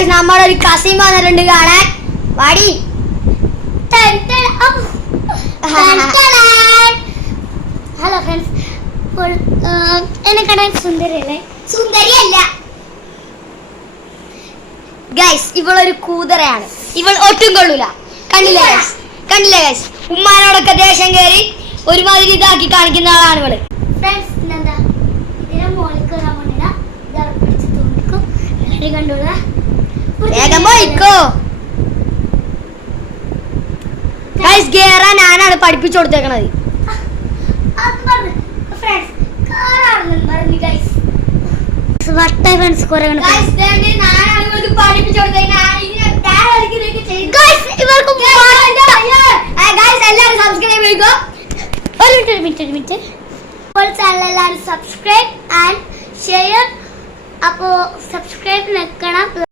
Guys നമ്മുടെ ഒരു cousin വന്നിട്ടുണ്ട് കാണാൻ. വാടി. ഹലോ ഫ്രണ്ട്സ്, എന്നെ കാണാൻ സുന്ദരിയല്ലേ? സുന്ദരിയല്ല ഗൈസ്, ഇവളൊരു കൂതറയാണ്. ഇവൾ ഒട്ടും കൊള്ളൂല. കണ്ടില്ലേ ഗൈസ്? കണ്ടില്ലേ ഗൈസ്? ഉമ്മാനോടൊക്കെ ദേഷ്യം കയറി ഒരുമാതിരി ഇതാക്കി കാണിക്കുന്ന ആളാണ് ഇവള്. ഫ്രണ്ട്സ്, എന്താ ഇതിനെ മോളിൽ കയറാൻ വേണ്ടിയില്ല, ഇത് പിടിച്ച് തോന്നിക്കും. എല്ലാവരും കണ്ടോളാ, വേഗം പോയിക്കോ ഗൈസ്. കേറാൻ ഞാനാണ് പഠിപ്പിച്ചു കൊടുത്തേക്കണത്. Subscribe and share. അപ്പോ സബ്സ്ക്രൈബ് നിൽക്കണം.